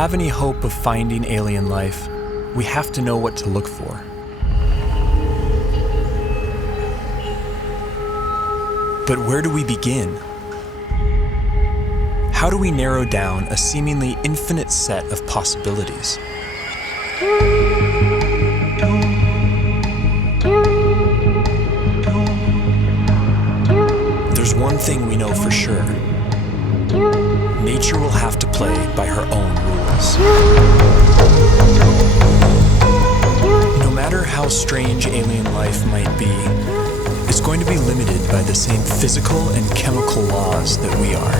have any hope of finding alien life, we have to know what to look for. But where do we begin? How do we narrow down a seemingly infinite set of possibilities? There's one thing we know for sure. Nature will have to play by her own rules. No matter how strange alien life might be, it's going to be limited by the same physical and chemical laws that we are.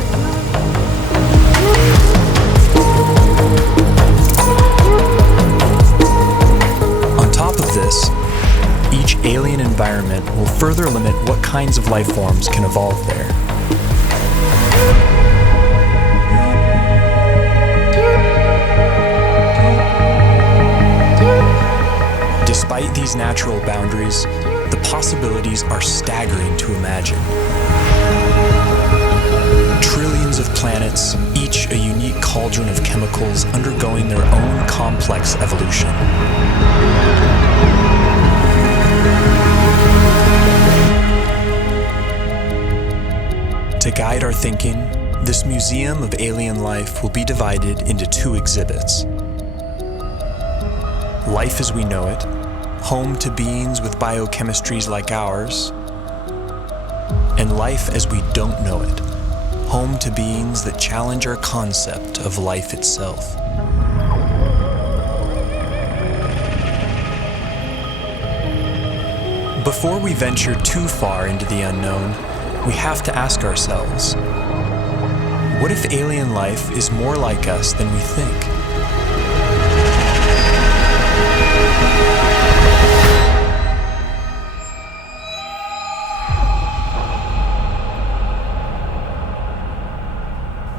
On top of this, each alien environment will further limit what kinds of life forms can evolve there. Despite these natural boundaries, the possibilities are staggering to imagine. Trillions of planets, each a unique cauldron of chemicals undergoing their own complex evolution. To guide our thinking, this museum of alien life will be divided into two exhibits. Life as we know it, home to beings with biochemistries like ours, and life as we don't know it, home to beings that challenge our concept of life itself. Before we venture too far into the unknown, we have to ask ourselves, what if alien life is more like us than we think?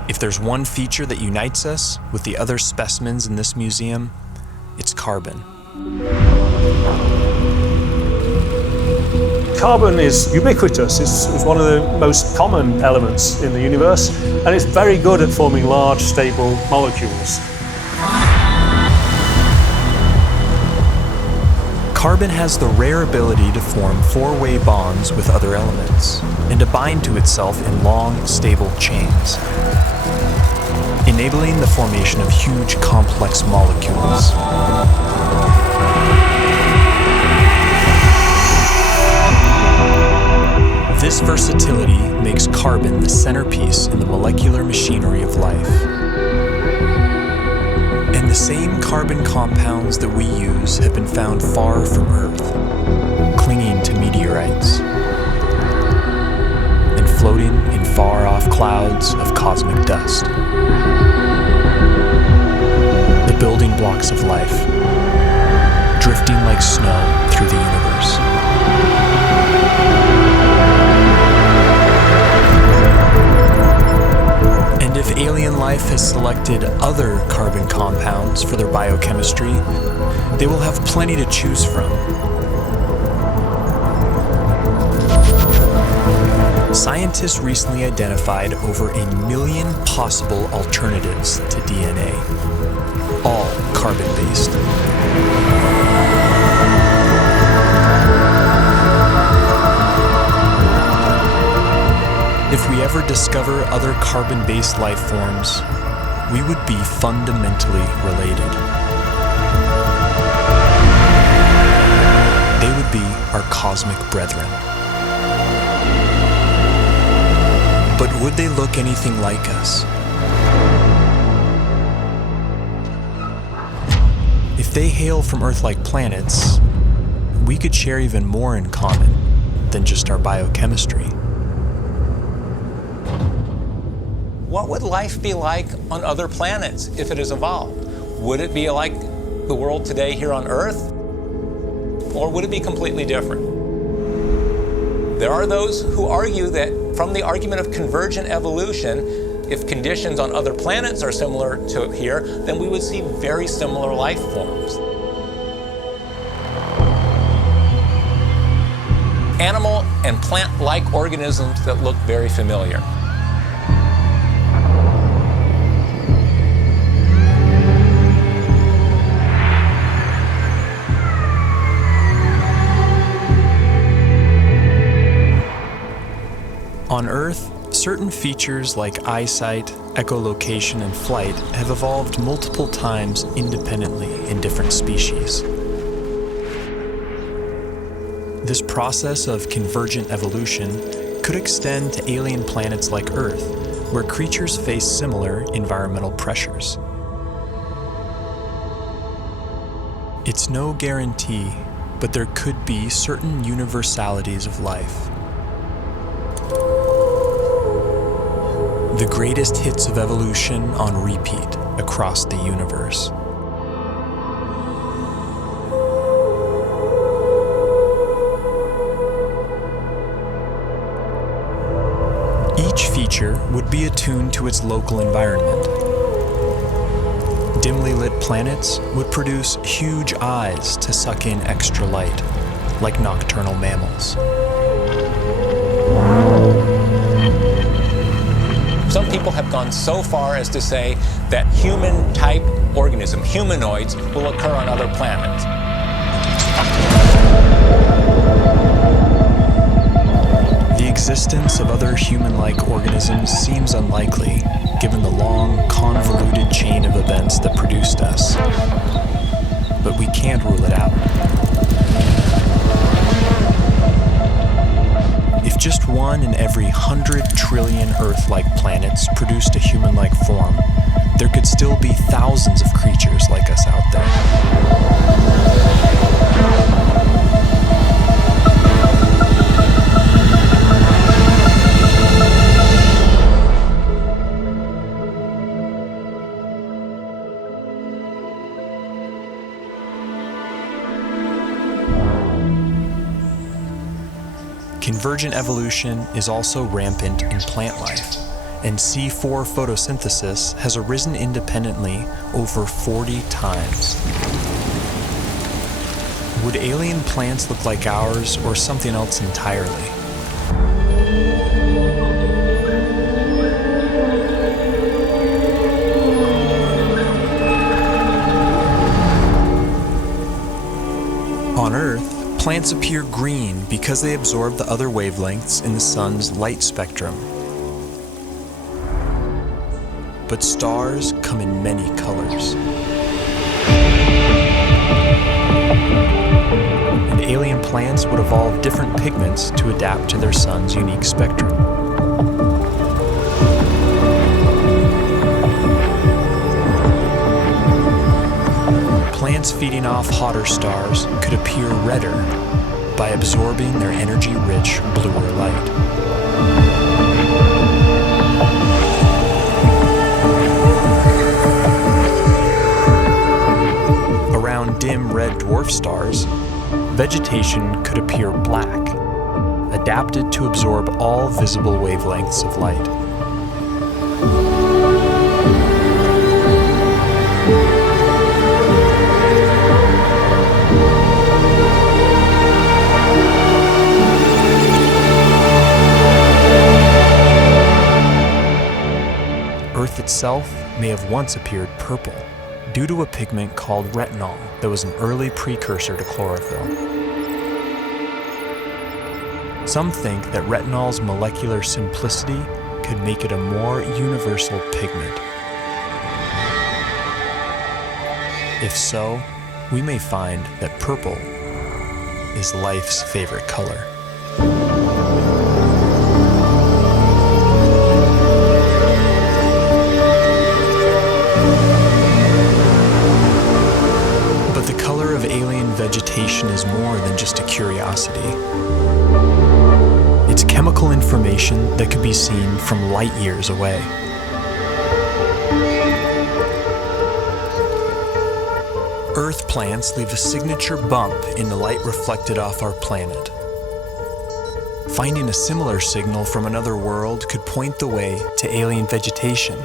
If there's one feature that unites us with the other specimens in this museum, it's carbon. Carbon is ubiquitous. It's one of the most common elements in the universe, and it's very good at forming large, stable molecules. Carbon has the rare ability to form four-way bonds with other elements and to bind to itself in long, stable chains, enabling the formation of huge, complex molecules. This versatility makes carbon the centerpiece in the molecular machinery of life. And the same carbon compounds that we use have been found far from Earth, clinging to meteorites and floating in far-off clouds of cosmic dust. The building blocks of life, drifting like snow through the universe. And if alien life has selected other carbon compounds for their biochemistry, they will have plenty to choose from. Scientists recently identified over 1 million possible alternatives to DNA, all carbon-based. If we ever discover other carbon-based life forms, we would be fundamentally related. They would be our cosmic brethren. But would they look anything like us? If they hail from Earth-like planets, we could share even more in common than just our biochemistry. What would life be like on other planets if it has evolved? Would it be like the world today here on Earth? Or would it be completely different? There are those who argue that from the argument of convergent evolution, if conditions on other planets are similar to here, then we would see very similar life forms. Animal and plant-like organisms that look very familiar. On Earth, certain features like eyesight, echolocation, and flight have evolved multiple times independently in different species. This process of convergent evolution could extend to alien planets like Earth, where creatures face similar environmental pressures. It's no guarantee, but there could be certain universalities of life. The greatest hits of evolution on repeat across the universe. Each feature would be attuned to its local environment. Dimly lit planets would produce huge eyes to suck in extra light, like nocturnal mammals. Some people have gone so far as to say that human-type organism, humanoids, will occur on other planets. The existence of other human-like organisms seems unlikely, given the long, convoluted chain of events that produced us. But we can't rule it out. If just one in every 100 trillion Earth-like planets produced a human-like form, there could still be thousands of creatures like us out there. Convergent evolution is also rampant in plant life, and C4 photosynthesis has arisen independently over 40 times. Would alien plants look like ours or something else entirely? On Earth, plants appear green because they absorb the other wavelengths in the sun's light spectrum. But stars come in many colors. And alien plants would evolve different pigments to adapt to their sun's unique spectrum. Plants feeding off hotter stars could appear redder by absorbing their energy-rich bluer light. Around dim red dwarf stars, vegetation could appear black, adapted to absorb all visible wavelengths of light. Earth itself may have once appeared purple due to a pigment called retinol that was an early precursor to chlorophyll. Some think that retinol's molecular simplicity could make it a more universal pigment. If so, we may find that purple is life's favorite color. Vegetation is more than just a curiosity. It's chemical information that could be seen from light years away. Earth plants leave a signature bump in the light reflected off our planet. Finding a similar signal from another world could point the way to alien vegetation.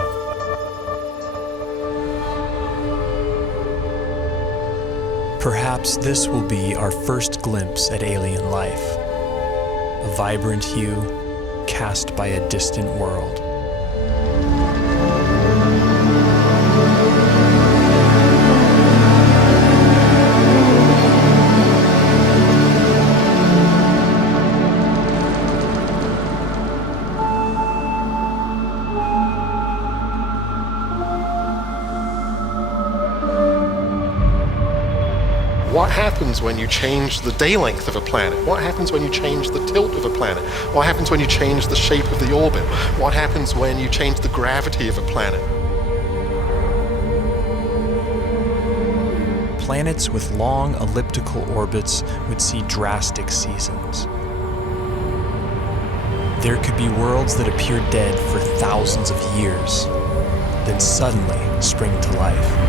Perhaps this will be our first glimpse at alien life, a vibrant hue cast by a distant world. What happens when you change the day length of a planet? What happens when you change the tilt of a planet? What happens when you change the shape of the orbit? What happens when you change the gravity of a planet? Planets with long elliptical orbits would see drastic seasons. There could be worlds that appear dead for thousands of years, then suddenly spring to life.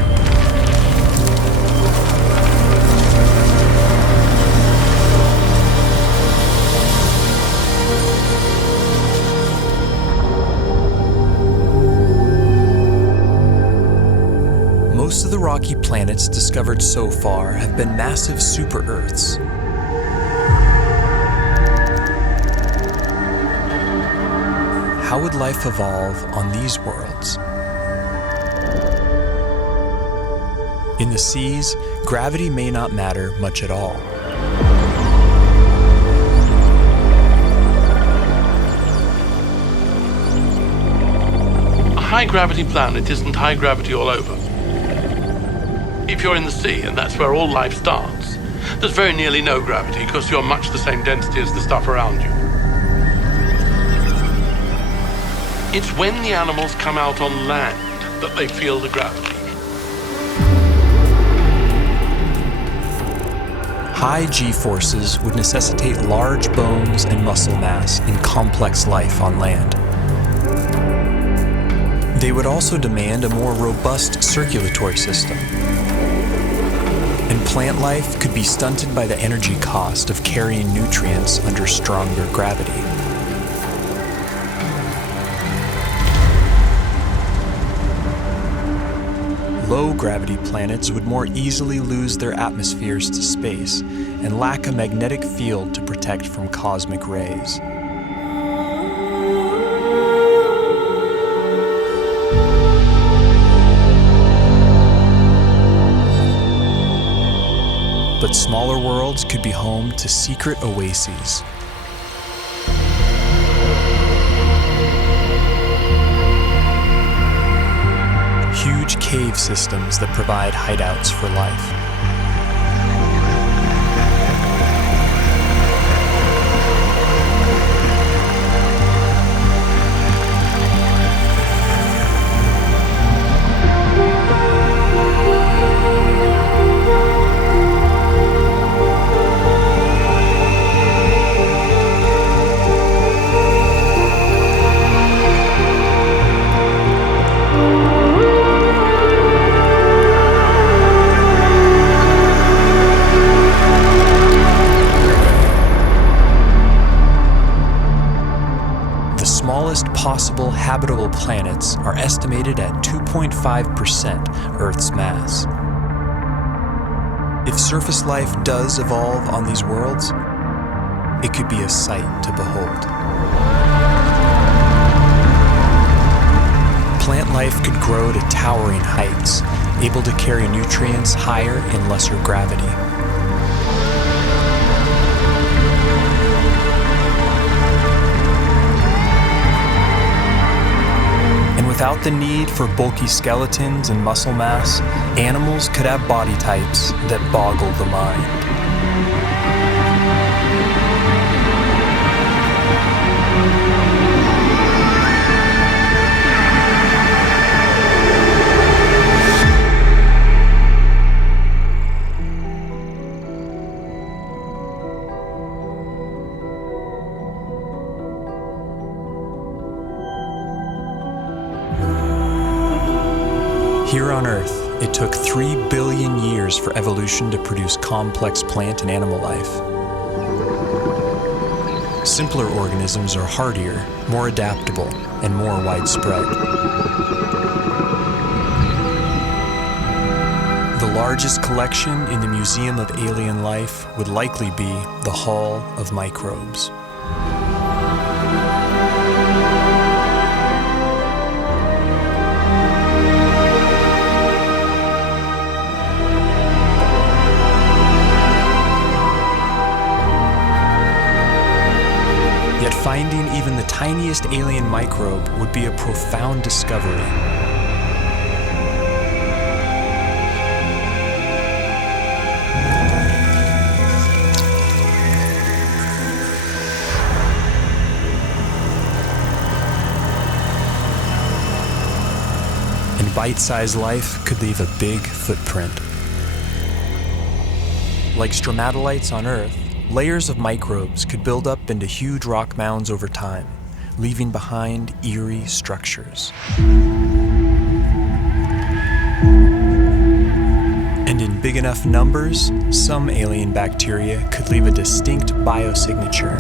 Most of the rocky planets discovered so far have been massive super-Earths. How would life evolve on these worlds? In the seas, gravity may not matter much at all. A high-gravity planet isn't high gravity all over. If you're in the sea, and that's where all life starts, there's very nearly no gravity because you're much the same density as the stuff around you. It's when the animals come out on land that they feel the gravity. High G-forces would necessitate large bones and muscle mass in complex life on land. They would also demand a more robust circulatory system. And plant life could be stunted by the energy cost of carrying nutrients under stronger gravity. Low-gravity planets would more easily lose their atmospheres to space and lack a magnetic field to protect from cosmic rays. But smaller worlds could be home to secret oases. Huge cave systems that provide hideouts for life. Possible habitable planets are estimated at 2.5% Earth's mass. If surface life does evolve on these worlds, it could be a sight to behold. Plant life could grow to towering heights, able to carry nutrients higher in lesser gravity. Without the need for bulky skeletons and muscle mass, animals could have body types that boggle the mind. Here on Earth, it took 3 billion years for evolution to produce complex plant and animal life. Simpler organisms are hardier, more adaptable, and more widespread. The largest collection in the Museum of Alien Life would likely be the Hall of Microbes. Yet finding even the tiniest alien microbe would be a profound discovery. bite-sized life could leave a big footprint. Like stromatolites on Earth, layers of microbes could build up into huge rock mounds over time, leaving behind eerie structures. And in big enough numbers, some alien bacteria could leave a distinct biosignature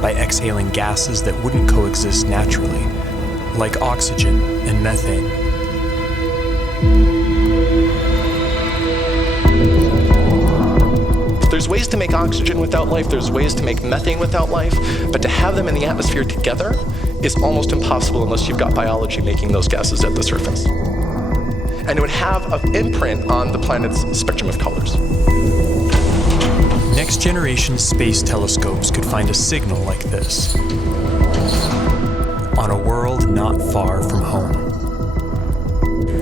by exhaling gases that wouldn't coexist naturally, like oxygen and methane. There's ways to make oxygen without life, there's ways to make methane without life, but to have them in the atmosphere together is almost impossible unless you've got biology making those gases at the surface. And it would have an imprint on the planet's spectrum of colors. Next generation space telescopes could find a signal like this on a world not far from home.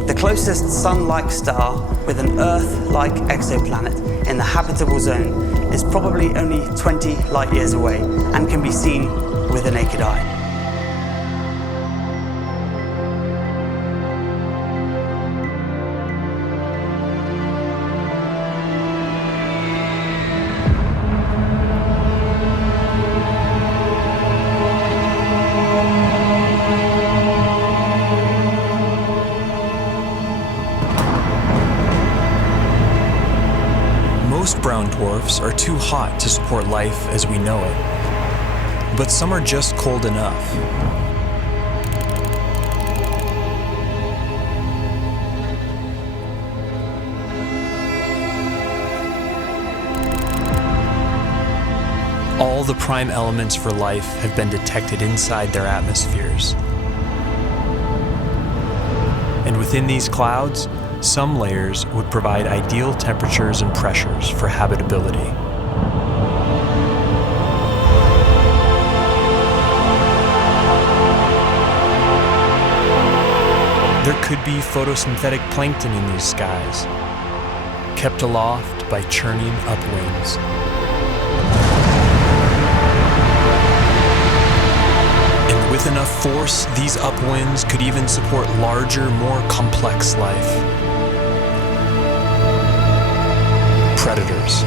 The closest sun-like star with an Earth-like exoplanet in the habitable zone is probably only 20 light years away and can be seen with the naked eye. Most brown dwarfs are too hot to support life as we know it, but some are just cold enough. All the prime elements for life have been detected inside their atmospheres. And within these clouds, some layers would provide ideal temperatures and pressures for habitability. There could be photosynthetic plankton in these skies, kept aloft by churning upwinds. And with enough force, these upwinds could even support larger, more complex life. Predators.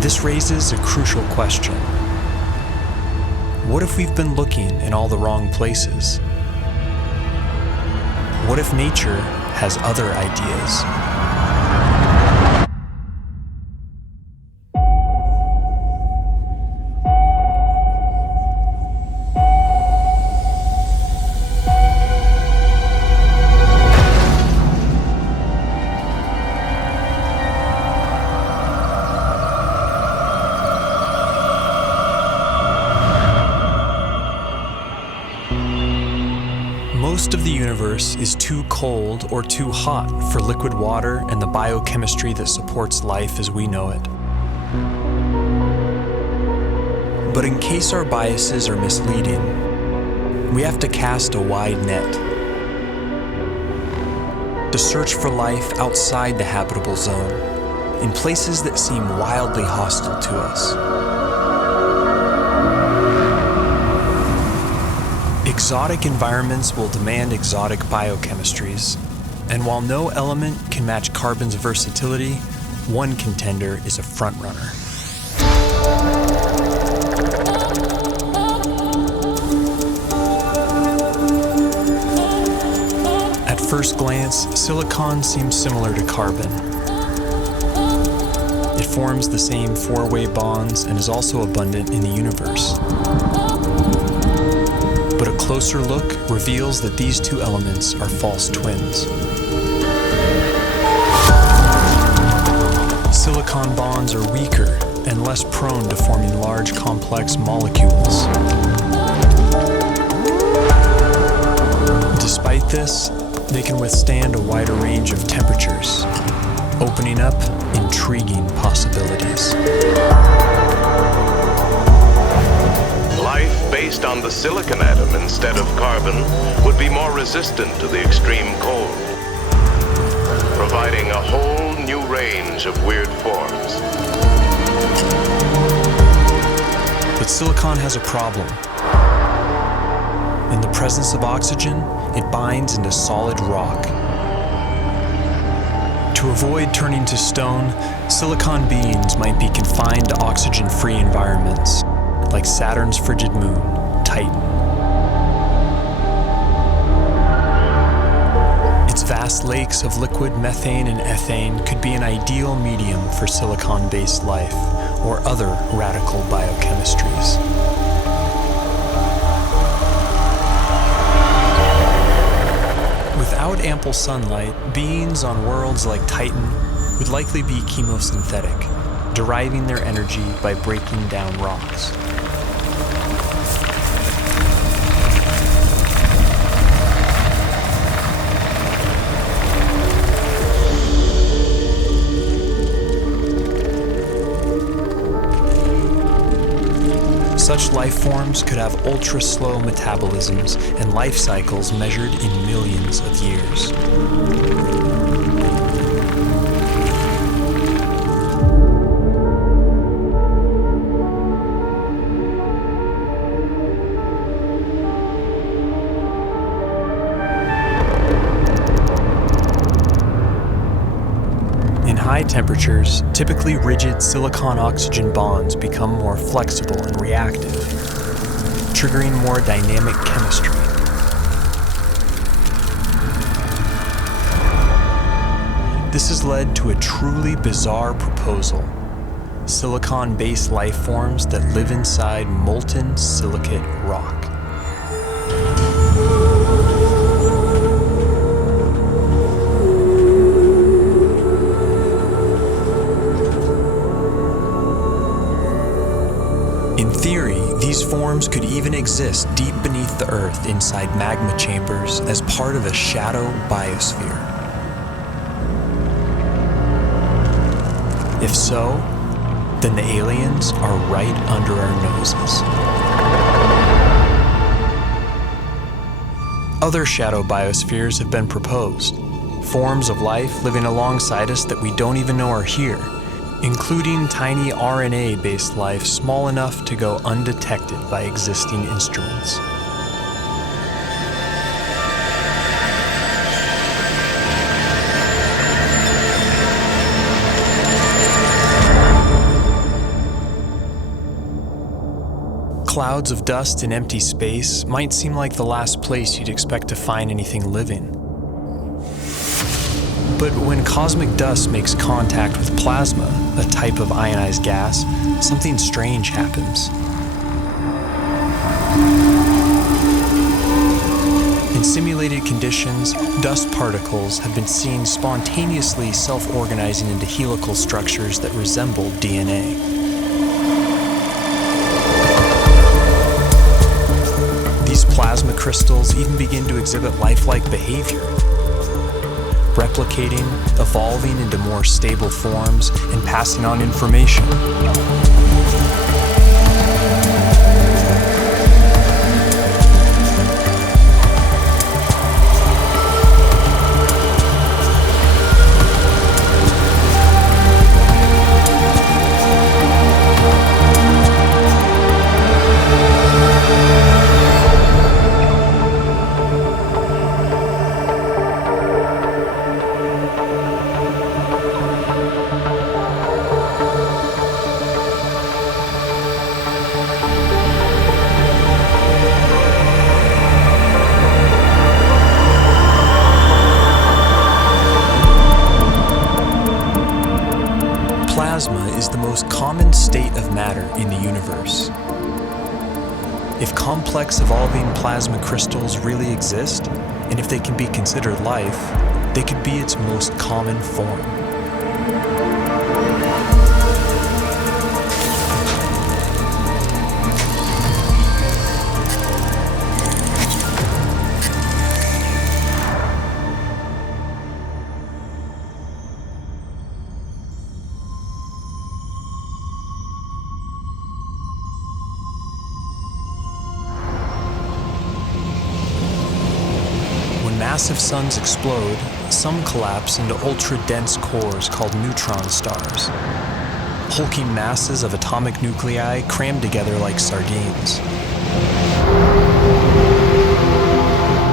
This raises a crucial question. What if we've been looking in all the wrong places? What if nature has other ideas? Most of the universe is too cold or too hot for liquid water and the biochemistry that supports life as we know it. But in case our biases are misleading, we have to cast a wide net to search for life outside the habitable zone, in places that seem wildly hostile to us. Exotic environments will demand exotic biochemistries, and while no element can match carbon's versatility, one contender is a frontrunner. At first glance, silicon seems similar to carbon. It forms the same four-way bonds and is also abundant in the universe. But a closer look reveals that these two elements are false twins. Silicon bonds are weaker and less prone to forming large, complex molecules. Despite this, they can withstand a wider range of temperatures, opening up intriguing possibilities. Life based on the silicon atom instead of carbon would be more resistant to the extreme cold, providing a whole new range of weird forms. But silicon has a problem. In the presence of oxygen, it binds into solid rock. To avoid turning to stone, silicon beings might be confined to oxygen-free environments, like Saturn's frigid moon, Titan. Its vast lakes of liquid methane and ethane could be an ideal medium for silicon-based life or other radical biochemistries. Without ample sunlight, beings on worlds like Titan would likely be chemosynthetic, deriving their energy by breaking down rocks. Such life forms could have ultra-slow metabolisms and life cycles measured in millions of years. High temperatures, typically rigid silicon-oxygen bonds become more flexible and reactive, triggering more dynamic chemistry. This has led to a truly bizarre proposal: silicon-based life forms that live inside molten silicate rock. In theory, these forms could even exist deep beneath the Earth inside magma chambers as part of a shadow biosphere. If so, then the aliens are right under our noses. Other shadow biospheres have been proposed, forms of life living alongside us that we don't even know are here, including tiny RNA-based life small enough to go undetected by existing instruments. Clouds of dust in empty space might seem like the last place you'd expect to find anything living. But when cosmic dust makes contact with plasma, a type of ionized gas, something strange happens. In simulated conditions, dust particles have been seen spontaneously self-organizing into helical structures that resemble DNA. These plasma crystals even begin to exhibit lifelike behavior, replicating, evolving into more stable forms, and passing on information. Plasma is the most common state of matter in the universe. If complex evolving plasma crystals really exist, and if they can be considered life, they could be its most common form. massive suns explode, some collapse into ultra-dense cores called neutron stars. Hulking masses of atomic nuclei crammed together like sardines.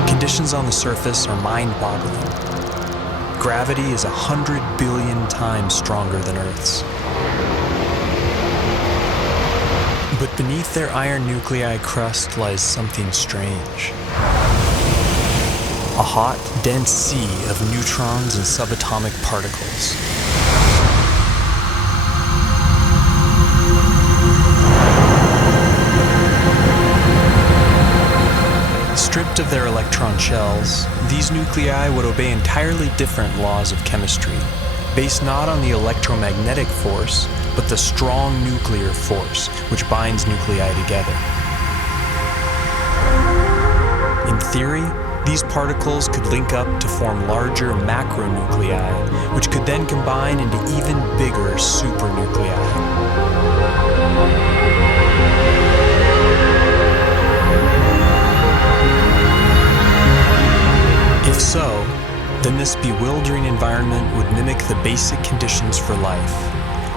Conditions on the surface are mind-boggling. Gravity is 100 billion times stronger than Earth's. But beneath their iron nuclei crust lies something strange. A hot, dense sea of neutrons and subatomic particles. Stripped of their electron shells, these nuclei would obey entirely different laws of chemistry, based not on the electromagnetic force, but the strong nuclear force which binds nuclei together. In theory, these particles could link up to form larger macronuclei, which could then combine into even bigger supernuclei. If so, then this bewildering environment would mimic the basic conditions for life: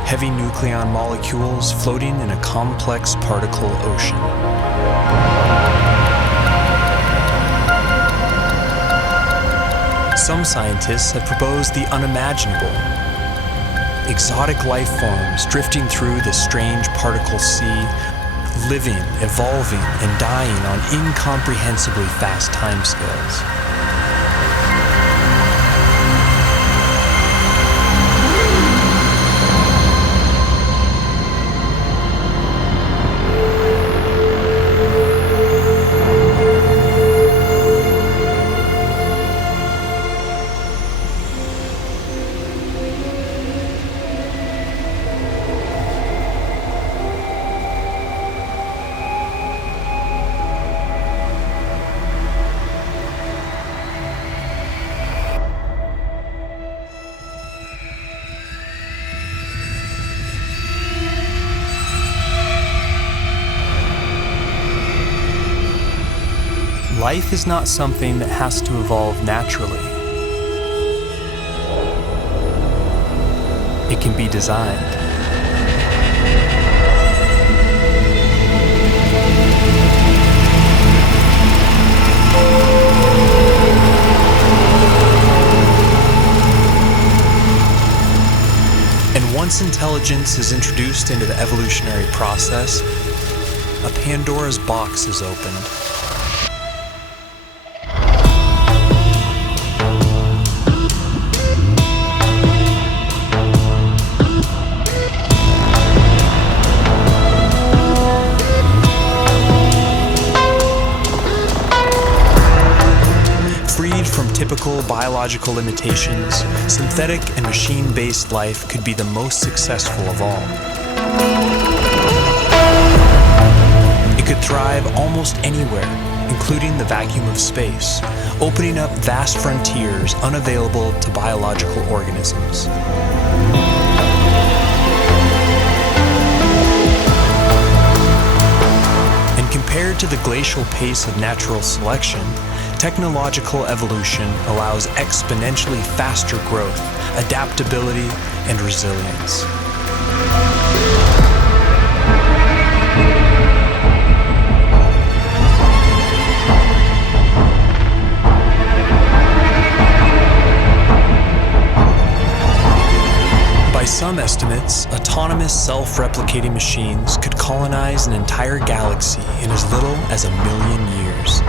heavy nucleon molecules floating in a complex particle ocean. Some scientists have proposed the unimaginable: exotic life forms drifting through the strange particle sea, living, evolving, and dying on incomprehensibly fast timescales. Life is not something that has to evolve naturally. It can be designed. And once intelligence is introduced into the evolutionary process, a Pandora's box is opened. Typical biological limitations, synthetic and machine-based life could be the most successful of all. It could thrive almost anywhere, including the vacuum of space, opening up vast frontiers unavailable to biological organisms. And compared to the glacial pace of natural selection, technological evolution allows exponentially faster growth, adaptability, and resilience. By some estimates, autonomous self-replicating machines could colonize an entire galaxy in as little as 1 million years.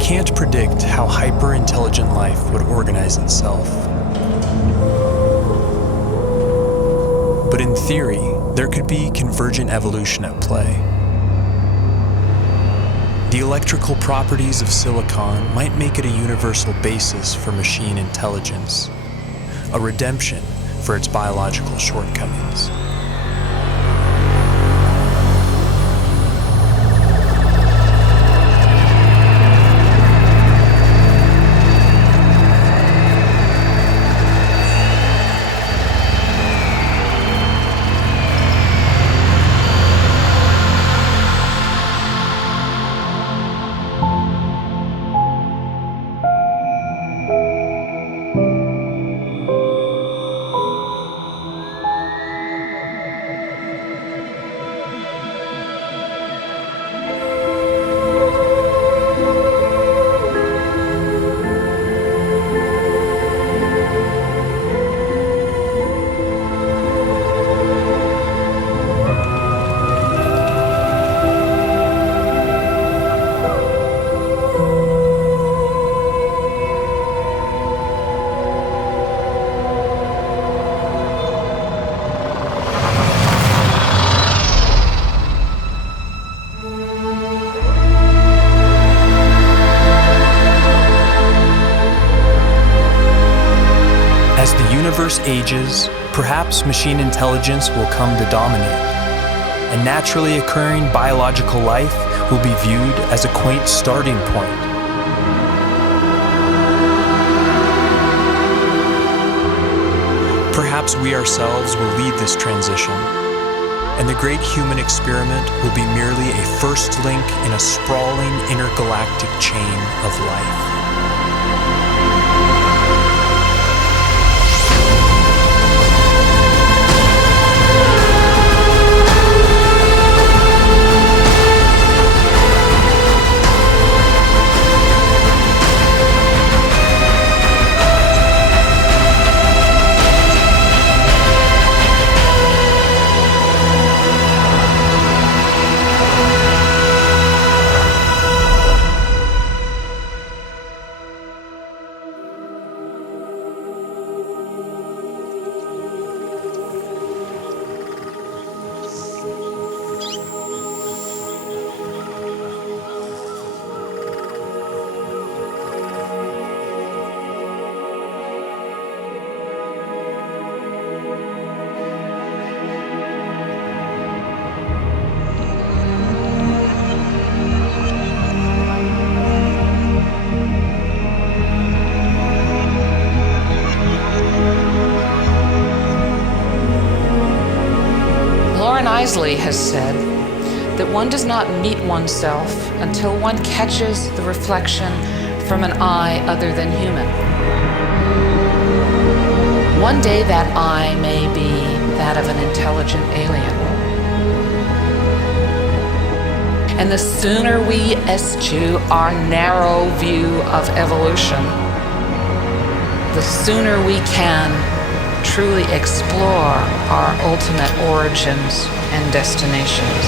Can't predict how hyper-intelligent life would organize itself. But in theory, there could be convergent evolution at play. The electrical properties of silicon might make it a universal basis for machine intelligence, a redemption for its biological shortcomings. ages, perhaps machine intelligence will come to dominate, and naturally occurring biological life will be viewed as a quaint starting point. Perhaps we ourselves will lead this transition, and the great human experiment will be merely a first link in a sprawling intergalactic chain of life. Has said that one does not meet oneself until one catches the reflection from an eye other than human. One day that eye may be that of an intelligent alien. And the sooner we eschew our narrow view of evolution, the sooner we can truly explore our ultimate origins and destinations.